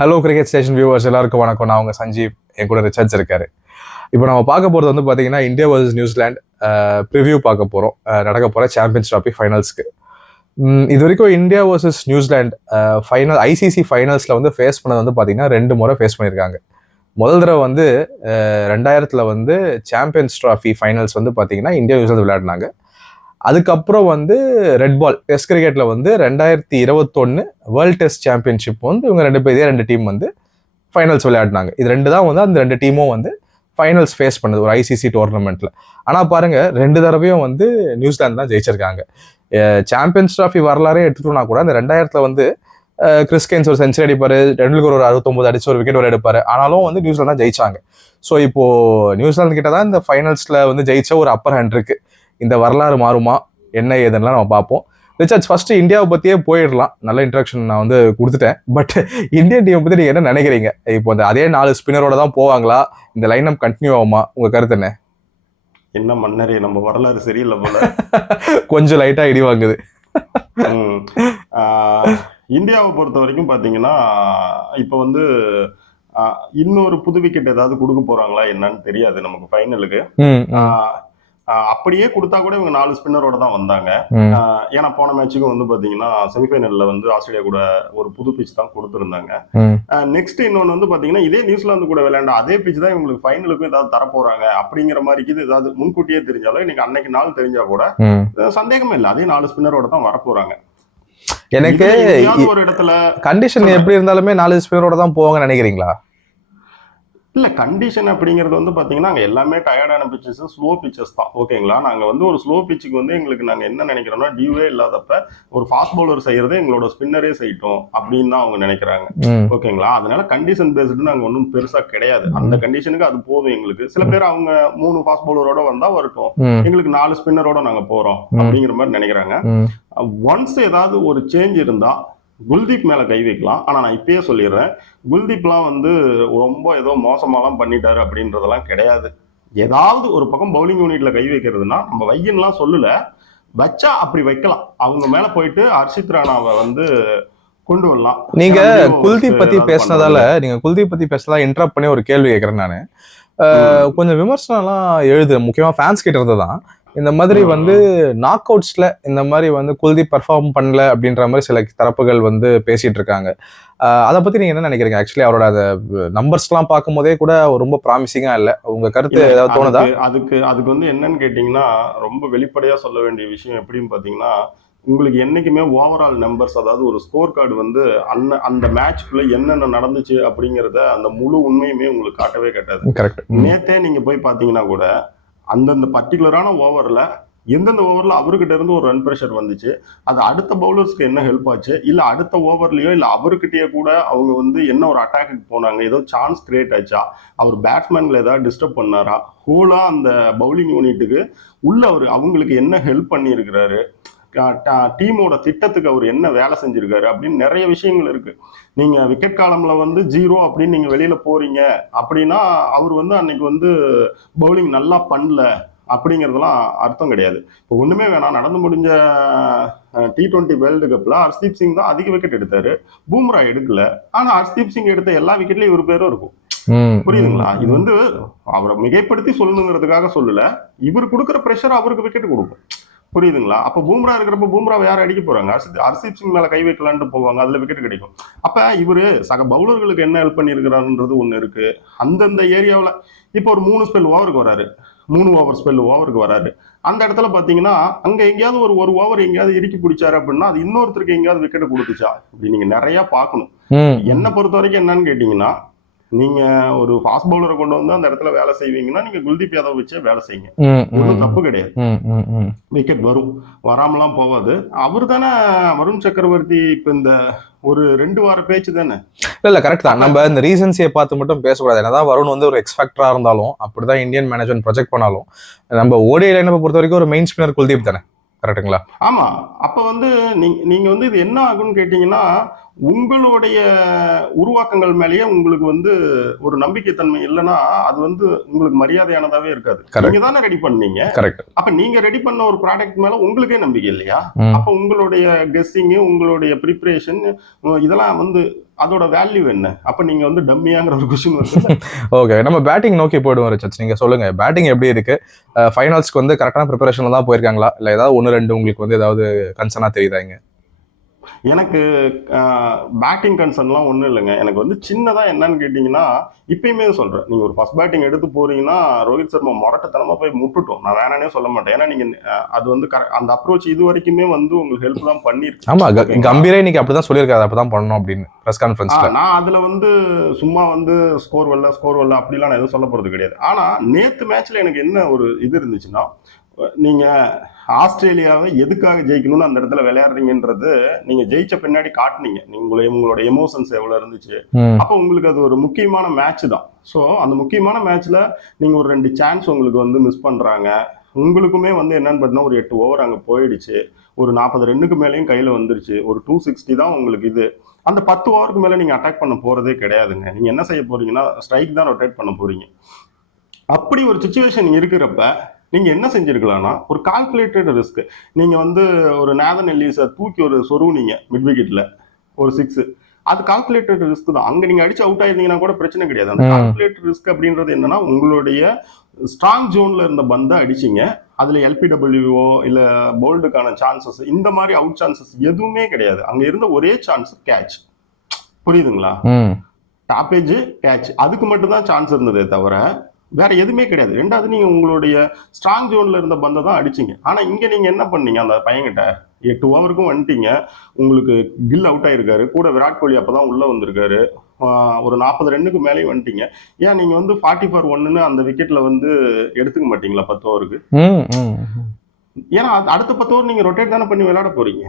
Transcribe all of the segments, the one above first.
Hello cricket station viewers எல்லாருக்கும் வணக்கம். நான் உங்க சஞ்சீவ், என் கூட ரிச்சர்ட்ஸ் இருக்காரு. இப்போ நம்ம பார்க்க போகிறது வந்து பார்த்தீங்கன்னா இந்தியா வர்சஸ் நியூசிலாந்து ப்ரிவ்யூ பார்க்க போகிறோம். நடக்க போகிற சாம்பியன்ஸ் ட்ராஃபி ஃபைனல்ஸ்க்கு. இது வரைக்கும் India versus New Zealand final ICC ஃபைனல்ஸில் வந்து ஃபேஸ் பண்ணது வந்து பார்த்தீங்கன்னா 2 முறை ஃபேஸ் பண்ணியிருக்காங்க. முதல் தடவை வந்து 2000 வந்து சாம்பியன்ஸ் ட்ராஃபி ஃபைனல்ஸ் வந்து பார்த்தீங்கன்னா இந்தியா நியூசிலாந்து விளையாடினாங்க. அதுக்கப்புறம் வந்து ரெட் பால் டெஸ்ட் கிரிக்கெட்டில் வந்து 2021 வேர்ல்டு டெஸ்ட் சாம்பியன்ஷிப் வந்து இவங்க ரெண்டு டீம் வந்து ஃபைனல்ஸ் விளையாடினாங்க. இது 2 தான் வந்து அந்த 2 டீமும் வந்து ஃபைனல்ஸ் ஃபேஸ் பண்ணுது ஒரு ஐசிசி டோர்னமெண்ட்டில். ஆனால் பாருங்க 2 தடவையும் வந்து நியூசிலாந்து தான் ஜெயிச்சிருக்காங்க. சாம்பியன்ஸ் ட்ராஃபி வரலாறே எடுத்துட்டோம்னா கூட அந்த 2000 வந்து கிறிஸ் கெய்ன்ஸ் ஒரு செஞ்சுரி அடிப்பாரு, டெண்டுல்கர் ஒரு 69 அடிச்சு ஒரு விக்கெட் எடுப்பாரு. ஆனாலும் வந்து நியூசிலாந்து தான் ஜெயிச்சாங்க. ஸோ இப்போ நியூசிலாந்து கிட்ட தான் இந்த ஃபைனல்ஸ்ல வந்து ஜெயிச்ச ஒரு அப்பர் ஹேண்ட் இருக்கு. இந்த வரலாறு மாறுமா என்ன ஏதுன்னெலாம் நம்ம பார்ப்போம். ரிச்சர்ட்ஸ் ஃபர்ஸ்ட் இந்தியாவை பற்றியே போயிடலாம். நல்ல இன்ட்ரடக்ஷன் நான் வந்து கொடுத்துட்டேன். பட் இந்தியன் டீமை பற்றி நீங்கள் என்ன நினைக்கிறீங்க? இப்போ அந்த அதே 4 ஸ்பின்னரோட தான் போவாங்களா? இந்த லைன் கண்டினியூ ஆகுமா? உங்க கருத்து என்ன? என்ன மன்னரே, நம்ம வரலாறு சரியில்லை போல. கொஞ்சம் லைட்டா இடி வாங்குது. இந்தியாவை பொறுத்த வரைக்கும் பாத்தீங்கன்னா இப்ப வந்து இன்னொரு புது விக்கெட் ஏதாவது கொடுக்க போறாங்களா என்னன்னு தெரியாது நமக்கு ஃபைனலுக்கு. அப்படியே கொடுத்தா கூட இவங்க 4 ஸ்பின்னரோட தான் வந்தாங்க. ஏன்னா போன மேட்சுக்கும் வந்து பாத்தீங்கன்னா செமிஃபைனல்ல வந்து ஆஸ்திரேலியா கூட ஒரு புது பிச் தான் கொடுத்துருந்தாங்க. நெக்ஸ்ட் இன்னொன்னு வந்து பாத்தீங்கன்னா இதே நியூசிலாந்து கூட விளையாண்ட அதே பிச் தான் இவங்களுக்கு ஃபைனலுக்கும் ஏதாவது தரப்போறாங்க அப்படிங்கிற மாதிரி இது ஏதாவது முன்கூட்டியே தெரிஞ்சாலும் இன்னைக்கு அன்னைக்கு நாள் தெரிஞ்சா கூட சந்தேகமே இல்லை, அதே 4 ஸ்பின்னரோட தான் வரப்போறாங்க. எனக்கு ஒரு இடத்துல கண்டிஷன் எப்படி இருந்தாலுமே 4 ஸ்பின்னரோட தான் போவாங்கன்னு நினைக்கிறீங்களா? இல்ல, கண்டிஷன் அப்படிங்கிறது வந்து பாத்தீங்கன்னா அங்க எல்லாமே டயர்டான பிச்சஸ், ஸ்லோ பிச்சஸ் தான். ஓகேங்களா, நாங்க வந்து ஒரு ஸ்லோ பிச்சுக்கு வந்து எங்களுக்கு நாங்க என்ன நினைக்கிறோம்னா டியூவே இல்லாதப்ப ஒரு ஃபாஸ்ட் பவுலர் செய்யறதை எங்களோட ஸ்பின்னரே செய்யட்டும் அப்படின்னு தான் அவங்க நினைக்கிறாங்க. ஓகேங்களா, அதனால கண்டிஷன் பேஸ்டு நாங்க ஒன்றும் பெருசா கிடையாது. அந்த கண்டிஷனுக்கு அது போதும் எங்களுக்கு. சில பேர் அவங்க 3 ஃபாஸ்ட் பவுலரோட வந்தா வரட்டும், எங்களுக்கு 4 ஸ்பின்னரோட நாங்க போறோம் அப்படிங்கிற மாதிரி நினைக்கிறாங்க. ஒன்ஸ் ஏதாவது ஒரு சேஞ்ச் இருந்தா குல்தீப் மேல கை வைக்கலாம். ஆனா நான் இப்பயே சொல்லிடுறேன், குல்தீப்லாம் வந்து ரொம்ப ஏதோ மோசமாலாம் பண்ணிட்டாரு அப்படின்றதெல்லாம் கிடையாது. ஏதாவது ஒரு பக்கம் பவுலிங் யூனிட்ல கை வைக்கிறதுனா நம்ம வையன்லாம் சொல்லல, வச்சா அப்படி வைக்கலாம். அவங்க மேல போயிட்டு ஹர்ஷித் ராணாவை வந்து கொண்டு வரலாம். நீங்க குல்தீப் பத்தி பேசுனதால இன்டரப்ட் பண்ணி ஒரு கேள்வி கேட்கறேன் நானு. கொஞ்சம் விமர்சனம்லாம் முக்கியமா ஃபேன்ஸ் கிட்ட இருந்து தான் இந்த மாதிரி வந்து நாக் அவுட்ஸ்ல இந்த மாதிரி வந்து குல்தீப் பெர்ஃபார்ம் பண்ணல அப்படின்ற மாதிரி சில தரப்புகள் வந்து பேசிட்டு இருக்காங்க. அதை பத்தி நீங்க என்ன நினைக்கிறீங்க? ஆக்சுவலி அவரோட அந்த நம்பர்ஸ் எல்லாம் பார்க்கும் போதே கூட ரொம்ப ப்ராமிசிங்கா இல்ல. உங்க கருத்து ஏதாவது தோணுதா? அதுக்கு வந்து என்னன்னு கேட்டீங்கன்னா, ரொம்ப வெளிப்படையா சொல்ல வேண்டிய விஷயம் எப்படின்னு பாத்தீங்கன்னா, உங்களுக்கு என்னைக்குமே ஓவரால் நம்பர்ஸ், அதாவது ஒரு ஸ்கோர் கார்டு வந்து அந்த மேட்ச்க்குள்ள என்னென்ன நடந்துச்சு அப்படிங்கறத அந்த முழு உண்மையுமே உங்களுக்கு காட்டவே காட்டாது. கரெக்ட். நேத்தே நீங்க போய் பாத்தீங்கன்னா கூட அந்தந்த பர்டிகுலரான ஓவர்ல எந்தெந்த ஓவர்ல அவர்கிட்ட இருந்து ஒரு ரன் ப்ரெஷர் வந்துச்சு, அது அடுத்த பவுலர்ஸ்க்கு என்ன ஹெல்ப் ஆச்சு, இல்ல அடுத்த ஓவர்லயோ இல்ல அவர்கிட்டயே கூட அவங்க வந்து என்ன ஒரு அட்டாக்கு போனாங்க, ஏதோ சான்ஸ் கிரியேட் ஆச்சா, அவர் பேட்ஸ்மேன்களை ஏதாவது டிஸ்டர்ப் பண்ணாரா, ஹோலா அந்த பவுலிங் யூனிட்டுக்கு உள்ள அவர் அவங்களுக்கு என்ன ஹெல்ப் பண்ணி இருக்கிறாரு, டீமோட திட்டத்துக்கு அவர் என்ன வேலை செஞ்சிருக்காரு அப்படின்னு நிறைய விஷயங்கள் இருக்கு. நீங்க விக்கெட் காலம்ல வந்து 0 அப்படின்னு நீங்க வெளியில போறீங்க அப்படின்னா அவர் வந்து அன்னைக்கு வந்து பவுலிங் நல்லா பண்ணல அப்படிங்கிறதுலாம் அர்த்தம் கிடையாது. இப்போ ஒண்ணுமே வேணாம், நடந்து முடிஞ்ச T20 வேர்ல்டு கப்ல ஹர்ஷ்தீப் சிங் தான் அதிக விக்கெட் எடுத்தாரு, பூம்ரா எடுக்கல. ஆனா ஹர்ஷ்தீப் சிங் எடுத்த எல்லா விக்கெட்லயும் இவர் பேரும் இருக்கும். புரியுதுங்களா? இது வந்து அவரை மிகைப்படுத்தி சொல்லணுங்கிறதுக்காக சொல்லல, இவர் கொடுக்குற பிரஷர் அவருக்கு விக்கெட் கொடுக்கும். புரியுதுங்களா? அப்ப பூம்ரா இருக்கிறப்ப பூம்ராவை யாரும் அடிக்க போறாங்க? ஹர்ஷ்தீப் சிங் மேல கை வைக்கலான்ட்டு போவாங்க, அதுல விக்கெட் கிடைக்கும். அப்ப இவரு சக பவுலர்களுக்கு என்ன ஹெல்ப் பண்ணிருக்கிறாருன்றது ஒண்ணு இருக்கு. அந்தந்த ஏரியாவில இப்போ ஒரு 3 ஸ்பெல் ஓவருக்கு வராரு, 3 ஓவர் ஸ்பெல் ஓவருக்கு வராரு. அந்த இடத்துல பாத்தீங்கன்னா அங்க எங்கேயாவது ஒரு ஓவர் எங்கேயாவது இறுக்கி பிடிச்சாரு அப்படின்னா அது இன்னொருத்தருக்கு எங்கேயாவது விக்கெட் கொடுத்துச்சா இப்படி நீங்க நிறைய பார்க்கணும். என்ன பொறுத்த வரைக்கும் என்னன்னு கேட்டீங்கன்னா, நீங்க ஒரு ஃபாஸ்ட் பவுலரை கொண்டு வந்து அந்த இடத்துல வேலை செய்வீங்கன்னா நீங்க குல்தீப் யாதவ் வச்சே வேலை செய்யுங்க, ஒன்றும் தப்பு கிடையாது. விக்கெட் வரும், வராமலாம் போகாது. அவர் தானே வருண் சக்கரவர்த்தி இப்ப இந்த ஒரு 2 வார பேச்சு தானே. இல்ல கரெக்ட் தான். நம்ம இந்த ரீசன்ஸையை பார்த்து மட்டும் பேசக்கூடாது. என்னதான் வருண் வந்து ஒரு எக்ஸ்பெக்டரா இருந்தாலும், அப்படிதான் இந்தியன் மேனேஜ்மெண்ட் ப்ரொஜெக்ட் பண்ணாலும், நம்ம ஓடிஐ லைனை பொறுத்த வரைக்கும் ஒரு மெயின் ஸ்பின்னர் குல்தீப் தானே. கரெக்டுங்களா? ஆமா. அப்ப வந்து நீங்க வந்து இது என்ன ஆகும்னு கேட்டீங்கன்னா, உங்களுடைய உருவாக்கங்கள் மேலேயே உங்களுக்கு வந்து ஒரு நம்பிக்கைத்தன்மை இல்லைன்னா அது வந்து உங்களுக்கு மரியாதையானதாவே இருக்காது. நீங்க தானே ரெடி பண்ணீங்க. அப்ப நீங்க ரெடி பண்ண ஒரு ப்ராடக்ட் மேல உங்களுக்கே நம்பிக்கை இல்லையா? அப்ப உங்களுடைய கெஸ்ஸிங், உங்களுடைய ப்ரிப்பரேஷன் இதெல்லாம் வந்து அதோட வேல்யூ என்ன? அப்ப நீங்க வந்து டம்மியாங்கிற ஒரு கொஸ்டின் வருது. ஓகே, நம்ம பேட்டிங் நோக்கி போயிடுவோம் ரிச்சர்ட்ஸ். நீங்க சொல்லுங்க, பேட்டிங் எப்படி இருக்கு? ஃபைனல்ஸ்க்கு வந்து கரெக்டான ப்ரிப்பரேஷன்ல தான் போயிருக்காங்களா, இல்ல ஏதாவது 1-2 உங்களுக்கு வந்து ஏதாவது கன்சர்னா தெரியுதாங்க? எனக்கு பேட்டிங் கன்சர்ன்லாம் ஒன்றும் இல்லைங்க. எனக்கு வந்து சின்னதாக என்னன்னு கேட்டிங்கன்னா, இப்பயுமே சொல்கிறேன், நீங்கள் ஒரு ஃபர்ஸ்ட் பேட்டிங் எடுத்து போறீங்கன்னா ரோஹித் சர்மா முரட்டத்தனமாக போய் முட்டுட்டோம். நான் வேணானே சொல்ல மாட்டேன். ஏன்னா நீங்கள் அது வந்து அந்த அப்ரோச் இது வரைக்குமே வந்து உங்களுக்கு ஹெல்ப் தான் பண்ணியிருக்கு. ஆமா, கம்பீரே இன்னைக்கு அப்படிதான் சொல்லியிருக்காரு, அப்பதான் பண்ணணும் அப்படின்னு பிரஸ் கான்ஃபரன்ஸ்ல. நான் அதுல வந்து சும்மா வந்து ஸ்கோர் வரல அப்படிலாம் நான் எதுவும் சொல்ல போறது கிடையாது. ஆனா நேத்து மேட்ச்ல எனக்கு என்ன ஒரு இது இருந்துச்சுன்னா, நீங்க ஆஸ்திரேலியாவை எதுக்காக ஜெயிக்கணும்னு அந்த இடத்துல விளையாடுறீங்கன்றது நீங்க ஜெயிச்ச பின்னாடி காட்டுனீங்க. உங்களோட எமோஷன்ஸ் எவ்வளவு இருந்துச்சு. அப்போ உங்களுக்கு அது ஒரு முக்கியமான மேட்ச் தான். ஸோ அந்த முக்கியமான மேட்ச்ல நீங்க ஒரு 2 சான்ஸ் உங்களுக்கு வந்து மிஸ் பண்றாங்க. உங்களுக்குமே வந்து என்னன்னு பார்த்தீங்கன்னா ஒரு 8 ஓவர் அங்கே போயிடுச்சு. ஒரு 40 ரன்னுக்கு மேலேயும் கையில் வந்துருச்சு. ஒரு 260 தான் உங்களுக்கு இது. அந்த 10 ஓவருக்கு மேலே நீங்கள் அட்டாக் பண்ண போகிறதே கிடையாதுங்க. நீங்கள் என்ன செய்ய போறீங்கன்னா ஸ்ட்ரைக் தான் ரொட்டேட் பண்ண போறீங்க. அப்படி ஒரு சுச்சுவேஷன் இருக்கிறப்ப நீங்கள் என்ன செஞ்சிருக்கலாம்னா ஒரு கால்குலேட்டட் ரிஸ்க். நீங்கள் வந்து ஒரு நேதன் எல்லிஸை தூக்கி ஒரு சொருவுனீங்க மிட் விக்கெட்டில் ஒரு 6. அது கால்குலேட்டட் ரிஸ்க் தான். அங்கே நீங்கள் அடிச்சு அவுட் ஆயிருந்தீங்கன்னா கூட பிரச்சனை கிடையாது. அந்த கால்குலேட்டட் ரிஸ்க் அப்படின்றது என்னன்னா உங்களுடைய ஸ்ட்ராங் ஜோன்ல இருந்த பந்தை அடிச்சிங்க. அதுல எல்பிடபிள்யூஓ இல்ல போல்டுக்கான சான்சஸ் இந்த மாதிரி அவுட் சான்சஸ் எதுவுமே கிடையாது. அங்க இருந்த ஒரே சான்ஸ் கேட்ச். புரியுதுங்களா? டாப்பேஜ் கேட்ச், அதுக்கு மட்டும் தான் சான்ஸ் இருந்ததே தவிர வேற எதுவுமே கிடையாது. ரெண்டாவது நீங்க உங்களுடைய ஸ்ட்ராங் ஜோன்ல இருந்த பந்தை தான் அடிச்சிங்க. ஆனா இங்க நீங்க என்ன பண்ணீங்க, அந்த பையன்கிட்ட 8 ஓவருக்கும் வந்துட்டீங்க. உங்களுக்கு கில் அவுட் ஆயிருக்காரு, கூட விராட் கோலி அப்பதான் உள்ள வந்திருக்காரு. ஒரு 40 ரன்னுக்கு மேலேயும் வந்துட்டீங்க. ஏன் நீங்க வந்து 40 for 1ன்னு அந்த விக்கெட்ல வந்து எடுத்துக்க மாட்டீங்களா 10 ஓவருக்கு? ஏன்னா அடுத்த 10 ஓவர் நீங்க ரொட்டேட் தானே பண்ணி விளையாட போறீங்க.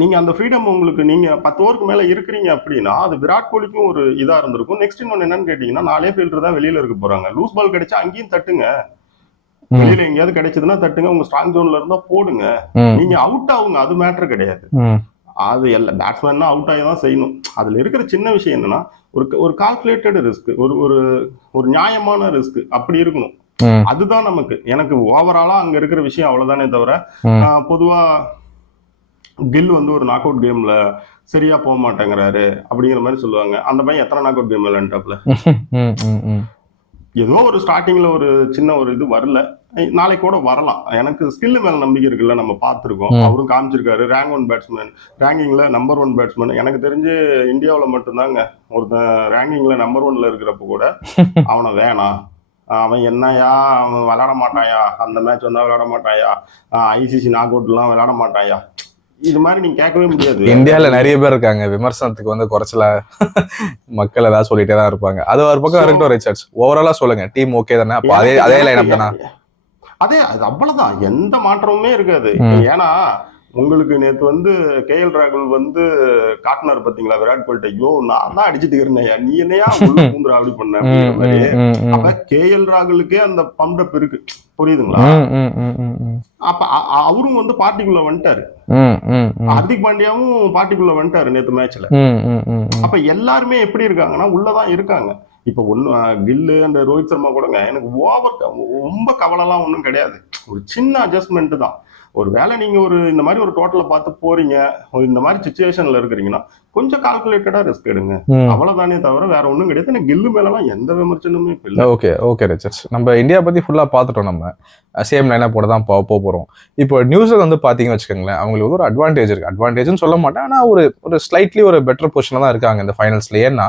நீங்க அந்த ஃப்ரீடம் உங்களுக்கு நீங்க 10 ஓவருக்கு மேல இருக்கிறீங்க அப்படின்னா அது விராட் கோலிக்கும் ஒரு இதா இருந்திருக்கும். நெக்ஸ்ட் இன்னொன்னு என்னன்னு கேட்டீங்கன்னா 4 ஃபீல்டர் தான் வெளியில இருக்க போறாங்க. லூஸ் பால் கிடைச்சா அங்கேயும் தட்டுங்க. வெளியில எங்கேயாவது கிடைச்சதுன்னா தட்டுங்க. உங்க ஸ்ட்ராங் ஜோன்ல இருந்தா போடுங்க. நீங்க அவுட் ஆகுங்க, அது மேட்டர் கிடையாது. அது எல்லா பேட்ஸ்மேன் அவுட் ஆகி தான் செய்யணும். அதுல இருக்கிற சின்ன விஷயம் என்னன்னா ஒரு கால்குலேட்டட் ரிஸ்க், ஒரு நியாயமான ரிஸ்க் அப்படி இருக்கணும். அதுதான் நமக்கு எனக்கு ஓவராலா அங்க இருக்கிற விஷயம் அவ்வளவுதானே தவிர பொதுவா கில் வந்து ஒரு நாக் அவுட் கேம்ல சரியா போக மாட்டேங்கிறாரு அப்படிங்கிற மாதிரி சொல்லுவாங்க. அந்த பையன் எத்தனை நாக் அவுட் கேம் விளையாண்டாப்ல? ஏதோ ஒரு ஸ்டார்டிங்ல ஒரு சின்ன ஒரு இது வரல, நாளைக்கு கூட வரலாம். எனக்கு ஸ்கில் மேல நம்பிக்கை இருக்குல்ல, நம்ம பார்த்துருக்கோம். அவரும் காமிச்சிருக்காரு. ரேங்க் 1 பேட்ஸ்மேன், ரேங்கிங்ல நம்பர் 1 பேட்ஸ்மேன். எனக்கு தெரிஞ்சு இந்தியாவில் மட்டும்தாங்க ஒருத்தன் ரேங்கிங்ல நம்பர் 1ல இருக்கிறப்ப கூட அவனை வேணாம், அவன் என்னையா அவன் விளையாட மாட்டாயா, அந்த மேட்ச் வந்தா விளையாட மாட்டாயா, ஐசிசி நாக் அவுட்லாம் விளையாட மாட்டாயா, இது மாதிரி நீங்க கேட்கவே முடியாது. இந்தியால நிறைய பேர் இருக்காங்க விமர்சனத்துக்கு வந்து குறைச்சல மக்கள் ஏதாவது சொல்லிட்டே தான் இருப்பாங்க. அது ஒரு பக்கம் இருக்கட்டும் ரிச்சர்ட்ஸ், ஓவராலா சொல்லுங்க, டீம் ஓகே தானே? அப்ப அதே லைனப் தானா? அது அவ்வளவுதான், எந்த மாற்றமுமே இருக்காது. ஏன்னா உங்களுக்கு நேற்று வந்து கேஎல் ராகுல் வந்து காட்டினார் பாத்தீங்களா விராட் கோலிட்ட, ஐயோ நான் தான் அடிச்சுட்டு இருக்கிறேன்யா, நீ என்னையா பூந்துரா அப்படி பண்ண அப்படிங்கிற மாதிரி. அப்ப கேஎல் ராகுலுக்கே அந்த பம்பப் இருக்கு, புரியுதுங்களா? அப்ப அவரும் வந்து பார்ட்டிக்குள்ள வந்துட்டாரு. ஹார்திக் பாண்டியாவும் பார்ட்டிக்குள்ள வந்துட்டாரு நேற்று மேட்ச்ல. அப்ப எல்லாருமே எப்படி இருக்காங்கன்னா உள்ளதான் இருக்காங்க. இப்ப கில்லு அந்த ரோஹித் சர்மா கூடங்க எனக்கு ரொம்ப கவலைலாம் ஒன்றும் கிடையாது. ஒரு சின்ன அட்ஜஸ்ட்மெண்ட் தான். ஒரு வேளை நீங்க இந்த மாதிரி ஒரு டோட்டலை பார்த்து போறீங்க, இந்த மாதிரி சுச்சுவேஷன்ல இருக்கிறீங்கன்னா கொஞ்சம் கால்குலேட்டடா ரிஸ்க் எடுங்க, அவ்வளவுதானே தவிர வேற ஒன்றும் கிடையாது. எனக்கு கில்லு மேலாம் எந்த விமர்சனமும் இல்லை. ஓகே ரிச்சர்ட்ஸ், நம்ம இந்தியா பத்தி ஃபுல்லா பார்த்துட்டோம். நம்ம சேம் லைனா போட தான் போறோம். இப்போ நியூஸ்ல வந்து பாத்தீங்கன்னு வச்சுக்கோங்களேன், அவங்களுக்கு வந்து ஒரு அட்வான்டேஜ் இருக்கு. அட்வான்டேஜ்னு சொல்ல மாட்டேன், ஆனா ஒரு ஸ்லைட்லி ஒரு பெட்டர் பொசிஷன்ல தான் இருக்காங்க இந்த ஃபைனல்ஸ்ல. ஏன்னா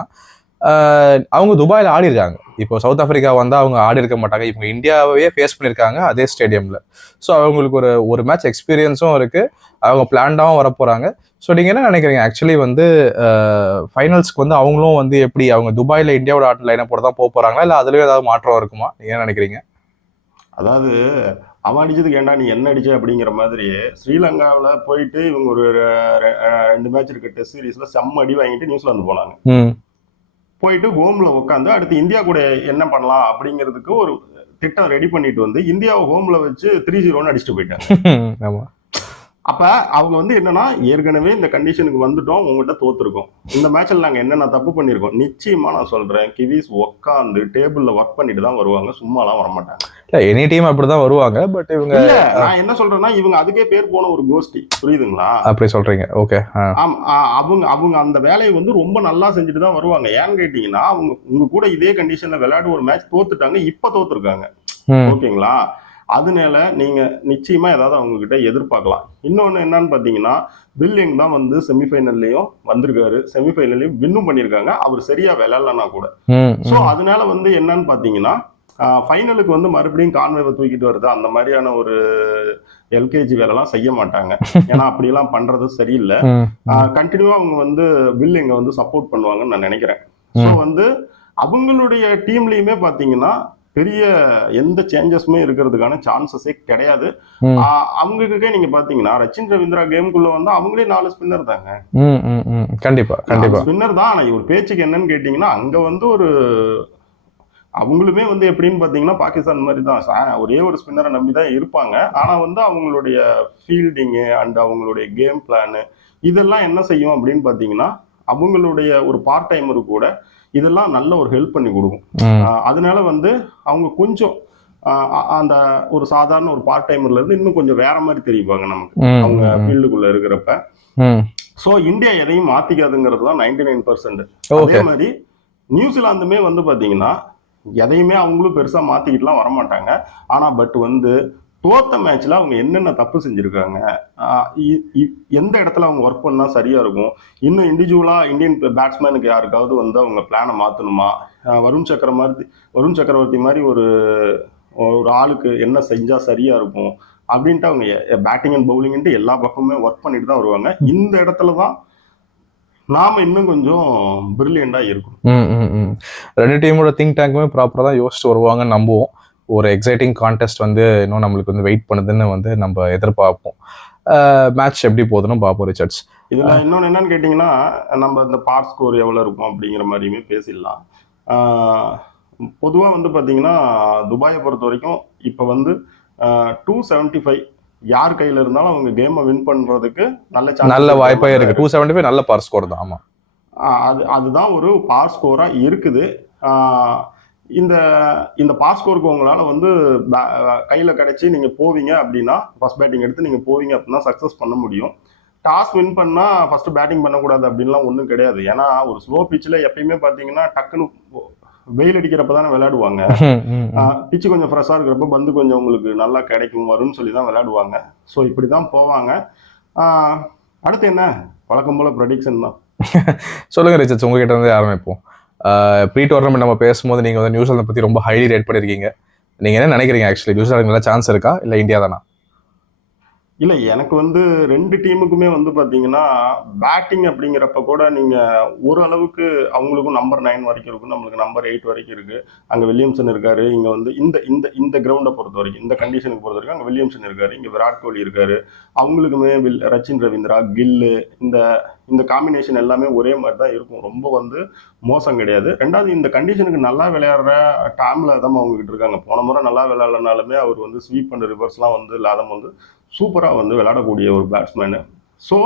அவங்க துபாயில் ஆடி இருக்காங்க. இப்போ சவுத் ஆப்பிரிக்கா வந்து அவங்க ஆடி இருக்க மாட்டாங்க. இவங்க இந்தியாவே ஃபேஸ் பண்ணியிருக்காங்க அதே ஸ்டேடியம்ல. ஸோ அவங்களுக்கு ஒரு மேட்ச் எக்ஸ்பீரியன்ஸும் இருக்கு, அவங்க பிளான்டாகவும் வர போறாங்க. ஸோ நீங்க என்ன நினைக்கிறீங்க ஆக்சுவலி வந்து ஃபைனல்ஸ்க்கு வந்து அவங்களும் வந்து எப்படி அவங்க துபாயில இந்தியாவோட ஆட்ட லைனை போட தான் போறாங்களா, இல்லை அதுலயும் ஏதாவது மாற்றம் இருக்குமா? நீங்க என்ன நினைக்கிறீங்க? அதாவது அவன் அடிச்சதுக்கு ஏண்டா நீ என்ன அடிச்ச அப்படிங்கிற மாதிரி ஸ்ரீலங்காவில் போயிட்டு இவங்க ஒரு 2 மேட்ச் இருக்க டெஸ்ட் சீரீஸ்ல செம்ம அடி வாங்கிட்டு நியூசிலாந்து போனாங்க. போயிட்டு ஹோம்ல உட்காந்து அடுத்து இந்தியா கூட என்ன பண்ணலாம் அப்படிங்கிறதுக்கு ஒரு திட்டம் ரெடி பண்ணிட்டு வந்து இந்தியாவை ஹோம்ல வச்சு 3-0 அடிச்சுட்டு போயிட்டாங்க. அப்ப அவங்க வந்து என்னன்னா, ஏற்கனவே இந்த கண்டிஷனுக்கு வந்துட்டோம், உங்ககிட்ட தோத்துருக்கோம், இந்த மேட்ச்ல நாங்க என்னென்ன தப்பு பண்ணிருக்கோம், நிச்சயமா நான் சொல்றேன் கிவிஸ் உட்காந்து டேபிள்ல ஒர்க் பண்ணிட்டு தான் வருவாங்க, சும்மாலாம் வரமாட்டாங்க. எனி டீம் அப்படிதான் வருவாங்க. பட் இவங்க இல்ல நான் என்ன சொல்றேன்னா இவங்க அதுக்கே பேர் போன ஒரு கோஷ்டி, புரியுதுங்களா? அப்படி சொல்றீங்க. ஓகே. அவங்க அவங்க அந்த வேலையை வந்து ரொம்ப நல்லா செஞ்சுட்டு தான் வருவாங்க. ஏன்னு கேட்டீங்கன்னா அவங்க உங்க கூட இதே கண்டிஷன்ல விளையாடு ஒரு மேட்ச் தோத்துட்டாங்க, இப்ப தோத்துருக்காங்க. ஓகேங்களா? அதனால நீங்க நிச்சயமா ஏதாவது அவங்க கிட்ட எதிர்பார்க்கலாம். இன்னொன்னு என்னன்னு பாத்தீங்கன்னா வில்லிங் தான் வந்து செமிஃபைனல்லையும் வந்திருக்காரு, செமிஃபைனல்லையும் வின்னும் பண்ணியிருக்காங்க, அவர் சரியா விளையாடலன்னா கூட. ஸோ அதனால வந்து என்னன்னு பாத்தீங்கன்னா ஃபைனலுக்கு வந்து மறுபடியும் கான்வேவை தூக்கிட்டு வருது அந்த மாதிரியான ஒரு எல்கேஜி வேலைலாம் செய்ய மாட்டாங்க. ஏன்னா அப்படியெல்லாம் பண்றது சரியில்லை. கண்டினியூவா அவங்க வந்து வில்லிங்க வந்து சப்போர்ட் பண்ணுவாங்கன்னு நான் நினைக்கிறேன். ஸோ வந்து அவங்களுடைய டீம்லயுமே பாத்தீங்கன்னா பெரிய எந்த சேஞ்சஸுமே இருக்கிறதுக்கான சான்சஸே கிடையாது. அவங்க கிட்டே நீங்க பாத்தீங்கன்னா ரச்சின் ரவீந்திரா கேமுக்குள்ள வந்து அவங்களே 4 ஸ்பின்னர் தாங்க. கண்டிப்பா கண்டிப்பா ஸ்பின்னர் தான். ஆனா ஒரு பேச்சுக்கு என்னன்னு கேட்டீங்கன்னா அங்க வந்து ஒரு அவங்களுமே வந்து எப்படின்னு பாத்தீங்கன்னா பாகிஸ்தான் மாதிரி தான், ஒரே ஒரு ஸ்பின்னரை நம்பி தான் இருப்பாங்க. ஆனா வந்து அவங்களுடைய ஃபீல்டிங்கு அண்ட் அவங்களுடைய கேம் பிளானு இதெல்லாம் என்ன செய்யும் அப்படின்னு பாத்தீங்கன்னா அவங்களுடைய ஒரு பார்ட் டைமரு கூட இதெல்லாம் நல்ல ஒரு ஹெல்ப் பண்ணி கொடுக்கும். அதனால வந்து அவங்க கொஞ்சம் அந்த ஒரு சாதாரண ஒரு பார்ட் டைமர்ல இருந்து இன்னும் கொஞ்சம் வேற மாதிரி தெரிவிப்பாங்க நமக்கு அவங்க ஃபீல்டுக்குள்ள இருக்கிறப்ப. ஸோ இந்தியா எதையும் மாத்திக்காதுங்கிறது தான் 99%. அதே மாதிரி நியூசிலாந்துமே வந்து பாத்தீங்கன்னா எதையுமே அவங்களும் பெருசா மாத்திக்கிட்டுலாம் வரமாட்டாங்க. ஆனா பட் வந்து தோத்த மேட்ச்ல அவங்க என்னென்ன தப்பு செஞ்சிருக்காங்க, எந்த இடத்துல அவங்க ஒர்க் பண்ணா சரியா இருக்கும், இன்னும் இண்டிவிஜுவலா இந்தியன் பேட்ஸ்மேனுக்கு யாருக்காவது வந்து அவங்க பிளானை மாத்தணுமா, வருண் சக்கரவர்த்தி மாதிரி ஒரு ஆளுக்கு என்ன செஞ்சா சரியா இருக்கும் அப்படின்ட்டு அவங்க பேட்டிங் அண்ட் பவுலிங்ன்ட்டு எல்லா பக்கமுமே ஒர்க் பண்ணிட்டு தான் வருவாங்க. இந்த இடத்துல தான் நாம இன்னும் கொஞ்சம் பிரில்லியண்டா இருக்கும். ரெண்டு டீமோட திங்க் டேங்குமே ப்ராப்பரா தான் யோசிச்சுட்டு வருவாங்கன்னு நம்புவோம். ஒரு எக்ஸைட்டிங் கான்டெஸ்ட் வந்து இன்னும் நம்மளுக்கு வந்து வெயிட் பண்ணுதுன்னு வந்து நம்ம எதிர்பார்ப்போம். மேட்ச் எப்படி போகுதுன்னு பார்ப்போம் ரிச்சர்ட்ஸ். இதுல இன்னொன்னு என்னன்னு கேட்டீங்கன்னா நம்ம இந்த பார் ஸ்கோர் எவ்வளவு இருக்கும் அப்படிங்கிற மாதிரியுமே பேசிடலாம். பொதுவா வந்து பாத்தீங்கன்னா துபாயை பொறுத்த வரைக்கும் இப்ப வந்து 275 யார் கையில இருந்தாலும் அவங்க கேமை வின் பண்றதுக்கு நல்ல வாய்ப்பா இருக்கு. 275 நல்ல பார் ஸ்கோர் தான். ஆமா, அதுதான் ஒரு பார் ஸ்கோரா இருக்குது. இந்த இந்த பாஸ் ஸ்கோருக்கு உங்களால் வந்து கையில் கிடைச்சி நீங்கள் போவீங்க அப்படின்னா ஃபர்ஸ்ட் பேட்டிங் எடுத்து நீங்கள் போவீங்க அப்படின்னா சக்ஸஸ் பண்ண முடியும். டாஸ் வின் பண்ணால் ஃபர்ஸ்ட் பேட்டிங் பண்ணக்கூடாது அப்படின்லாம் ஒன்றும் கிடையாது. ஏன்னா ஒரு ஸ்லோ பிச்சில் எப்பயுமே பார்த்தீங்கன்னா டக்குன்னு வெயில் அடிக்கிறப்ப தானே விளையாடுவாங்க. பிச்சு கொஞ்சம் ஃப்ரெஷ்ஷாக இருக்கிறப்ப பந்து கொஞ்சம் உங்களுக்கு நல்லா கிடைக்கும் வரும்னு சொல்லி தான் விளையாடுவாங்க. ஸோ இப்படி தான் போவாங்க. அடுத்து என்ன வழக்கம் போல ப்ரெடிக்ஷன் தான். சொல்லுங்க ரிச்சர்ட்ஸ், உங்ககிட்ட இருந்து ஆரம்பிப்போம். ப்ரீ டோர்னமெண்ட் நம்ம பேசும்போது நீங்கள் வந்து நியூசிலாந்து பற்றி ரொம்ப ஹைலி ரேட் பண்ணியிருக்கீங்க. நீங்கள் என்ன நினைக்கிறீங்க? ஆக்சுவலி நியூசிலாந்து நல்ல சான்ஸ் இருக்கா இல்லை இந்தியா தானா? இல்லை, எனக்கு வந்து ரெண்டு டீமுக்குமே வந்து பார்த்தீங்கன்னா பேட்டிங் அப்படிங்கிறப்ப கூட நீங்கள் ஓரளவுக்கு அவங்களுக்கும் நம்பர் 9 வரைக்கும் இருக்கும், நம்மளுக்கு நம்பர் 8 வரைக்கும் இருக்குது. அங்கே வில்லியம்சன் இருக்காரு. இங்கே வந்து இந்த இந்த இந்த கிரவுண்டை பொறுத்த வரைக்கும், இந்த கண்டிஷனுக்கு பொறுத்த வரைக்கும் அங்கே வில்லியம்சன் இருக்காரு, இங்கே விராட் கோலி இருக்காரு. அவங்களுக்குமே ரச்சின் ரவீந்திரா, கில்லு, இந்த இந்த காம்பினேஷன் எல்லாமே ஒரே மாதிரி தான் இருக்கும். ரொம்ப வந்து மோசம் கிடையாது. ரெண்டாவது இந்த கண்டிஷனுக்கு நல்லா விளையாடுற டாம்ல தான் அவங்ககிட்ட இருக்காங்க. போன முறை நல்லா விளையாடலனாலுமே அவர் வந்து ஸ்வீப் அண்ட் ரிவர்ஸ்லாம் வந்து லாதம் வந்து சூப்பராக வந்து விளையாடக்கூடிய ஒரு பேட்ஸ்மேனு. ஸோ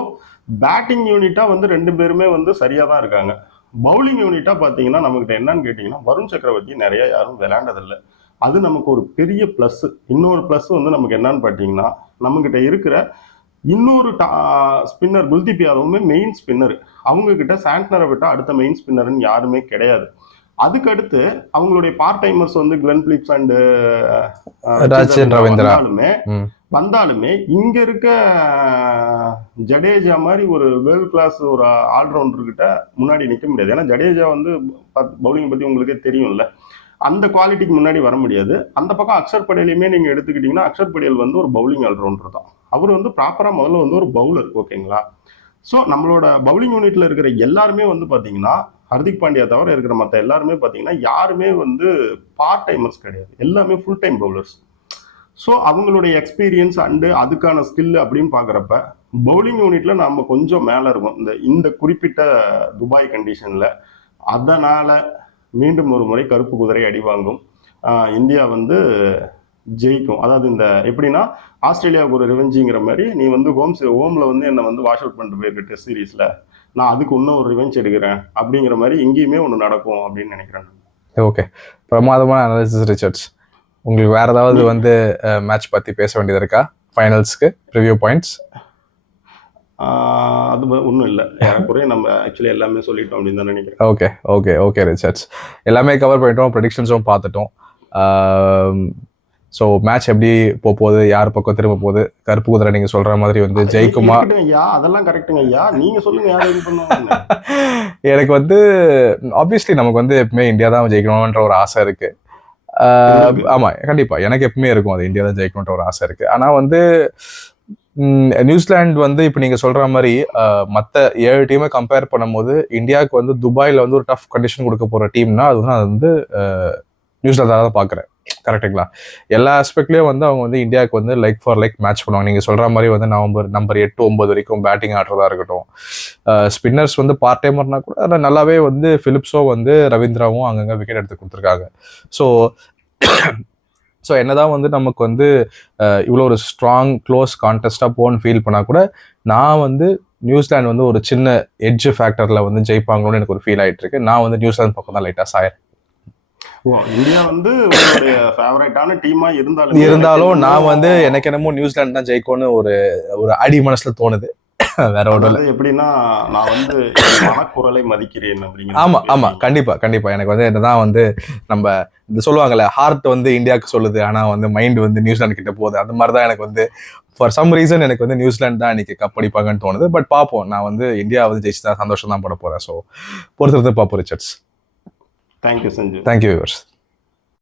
பேட்டிங் யூனிட்டாக வந்து ரெண்டு பேருமே வந்து சரியாக தான் இருக்காங்க. பவுலிங் யூனிட்டாக பார்த்தீங்கன்னா நம்மகிட்ட என்னன்னு கேட்டிங்கன்னா வருண் சக்கரவர்த்தி நிறைய யாரும் விளையாண்டதில்லை. அது நமக்கு ஒரு பெரிய ப்ளஸ். இன்னொரு ப்ளஸ் வந்து நமக்கு என்னன்னு பார்த்தீங்கன்னா நம்மகிட்ட இருக்கிற இன்னொரு ஸ்பின்னர் குல்தீப் யாதவுமே மெயின் ஸ்பின்னர். அவங்க கிட்ட சாண்ட்னரை விட்டால் அடுத்த மெயின் ஸ்பின்னர்னு யாருமே கிடையாது. அதுக்கு அடுத்து அவங்களுடைய பார்ட் டைமர்ஸ் வந்து Glenn Phillips and Rachin Ravindra வந்தாலுமே இங்க இருக்க ஜடேஜா மாதிரி ஒரு வேர்ல்ட் கிளாஸ் ஒரு ஆல்ரவுண்டர் கிட்ட முன்னாடி நிற்க முடியாது. ஏன்னா ஜடேஜா வந்து பவுலிங் பத்தி உங்களுக்கே தெரியும்ல, அந்த குவாலிட்டிக்கு முன்னாடி வர முடியாது. அந்த பக்கம் அக்ஷர் படேலையுமே நீங்க எடுத்துக்கிட்டீங்கன்னா அக்ஷர் படேல் வந்து ஒரு பவுலிங் ஆல்ரவுண்டர் தான். அவர் வந்து ப்ராப்பரா முதல்ல வந்து ஒரு பவுலர். ஓகேங்களா? ஸோ நம்மளோட பவுலிங் யூனிட்ல இருக்கிற எல்லாருமே வந்து பாத்தீங்கன்னா ஹர்திக் பாண்டியா தவிர இருக்கிற மற்ற எல்லாருமே பார்த்தீங்கன்னா யாருமே வந்து பார்ட் டைமர்ஸ் கிடையாது, எல்லாமே ஃபுல் டைம் பவுலர்ஸ். ஸோ அவங்களுடைய எக்ஸ்பீரியன்ஸ் அண்டு அதுக்கான ஸ்கில் அப்படின்னு பார்க்குறப்ப பவுலிங் யூனிட்ல நம்ம கொஞ்சம் மேலே இருக்கும் இந்த குறிப்பிட்ட துபாய் கண்டிஷனில். அதனால மீண்டும் ஒரு முறை கருப்பு குதிரை அடி வாங்கும், இந்தியா வந்து ஜெயிக்கும். அதாவது இந்த எப்படின்னா ஆஸ்திரேலியாவுக்கு ஒரு ரிவெஞ்சுங்கிற மாதிரி நீ வந்து ஹோம்ல வந்து என்னை வந்து வாஷ் அவுட் பண்ணிட்டு போயிருக்க டெஸ்ட் சீரீஸ்ல, நான் அதுக்கு இன்னும் ஒரு ரிவெஞ்ச் எடுக்கிறேன் அப்படிங்கிற மாதிரி இங்கேயுமே ஒன்று நடக்கும் அப்படின்னு நினைக்கிறேன். ஓகே, பிரமாதமான அனாலிசிஸ் ரிச்சர்ட்ஸ். உங்களுக்கு வேற ஏதாவது வந்து மேட்ச் பத்தி பேச வேண்டியது இருக்கா? ஃபைனல்ஸ்க்கு ரிவ்யூ பாயிண்ட்ஸ்? அது ஒன்றும் இல்லை, ஏறக்குறைய நம்ம ஆக்சுவலி எல்லாமே சொல்லிட்டோம் அப்படின்னு தான் நினைக்கிறேன். ஓகே ஓகே ஓகே ரிச்சர்ட்ஸ், எல்லாமே கவர் பண்ணிட்டோம், ப்ரெடிக்ஷன்ஸும் பார்த்துட்டோம். ஸோ மேட்ச் எப்படி போகுது, யார் பக்கம் திரும்ப போகுது, கருப்பு குதிரை நீங்க சொல்ற மாதிரி வந்து ஜெயிக்குமா? ஐயா அதெல்லாம் கரெக்டுங்க ஐயா, நீங்க சொல்லுங்க யார் வின் பண்ணுவாங்க. எனக்கு வந்து ஆப்வியஸ்லி நமக்கு வந்து எப்பவுமே இந்தியா தான் ஜெயிக்கணும்ன்ற ஒரு ஆசை இருக்கு. ஆமா கண்டிப்பா எனக்கு எப்பவுமே இருக்கும், அது இந்தியா தான் ஜெயிக்கணும்ன்ற ஒரு ஆசை இருக்கு. ஆனா வந்து நியூசிலாந்து வந்து இப்போ நீங்க சொல்ற மாதிரி மற்ற 7 டீமை கம்பேர் பண்ணும்போது இந்தியாவுக்கு வந்து துபாயில் வந்து ஒரு டஃப் கண்டிஷன் கொடுக்க போற டீம்னா அது வந்து நியூசிலாந்தாக தான் பார்க்குறேன். கரெக்டுங்களா? எல்லா ஆஸ்பெக்ட்லேயும் வந்து அவங்க வந்து இந்தியாவுக்கு வந்து லைக் ஃபார் லைக் மேட்ச் பண்ணுவாங்க. நீங்கள் சொல்கிற மாதிரி வந்து நம்பர் 8, 9 வரைக்கும் பேட்டிங் ஆடுறதா இருக்கட்டும். ஸ்பின்னர்ஸ் வந்து பார்ட் டைமர்னா கூட அதில் நல்லாவே வந்து ஃபிலிப்ஸோ வந்து ரவீந்திராவும் அங்கங்கே விக்கெட் எடுத்து கொடுத்துருக்காங்க. ஸோ என்னதான் வந்து நமக்கு வந்து இவ்வளோ ஒரு ஸ்ட்ராங் க்ளோஸ் கான்டெஸ்டாக போன்னு ஃபீல் பண்ணால் கூட நான் வந்து நியூசிலாந்து வந்து ஒரு சின்ன எட்ஜ் ஃபேக்டரில் வந்து ஜெயிப்பாங்களோன்னு எனக்கு ஒரு ஃபீல் ஆகிட்டு இருக்கு. நான் வந்து நியூசிலாந்து பக்கம் தான் லைட்டாக சாயர். இந்தியா வந்து ஃபேவரட்டான டீமா இருந்தாலும் நான் வந்து எனக்கு என்னமோ நியூசிலாந்து தான் ஜெயிக்கும்னு ஒரு அடி மனசுல தோணுது. வேற ஒன்றும் எப்படின்னா நான் வந்து மனக்குரலை மதிக்கிறேன் அப்படிங்கிற. ஆமா ஆமா கண்டிப்பா கண்டிப்பா. எனக்கு வந்து என்னதான் வந்து நம்ம இந்த சொல்லுவாங்கல்ல, ஹார்ட் வந்து இந்தியாவுக்கு சொல்லுது ஆனா வந்து மைண்ட் வந்து நியூசிலாந்து கிட்ட போகுது. அந்த மாதிரிதான் எனக்கு வந்து ஃபார் சம் ரீசன் எனக்கு வந்து நியூசிலாந்து தான் இன்னைக்கு கப் அடிப்பாங்கன்னு தோணுது. பட் பார்ப்போம், நான் வந்து இந்தியா வந்து ஜெயிச்சு தான் சந்தோஷம் தான் பட போறேன். ஸோ பொறுத்திருந்து பார்ப்போம் Richards. Thank you Sanju. Thank you viewers.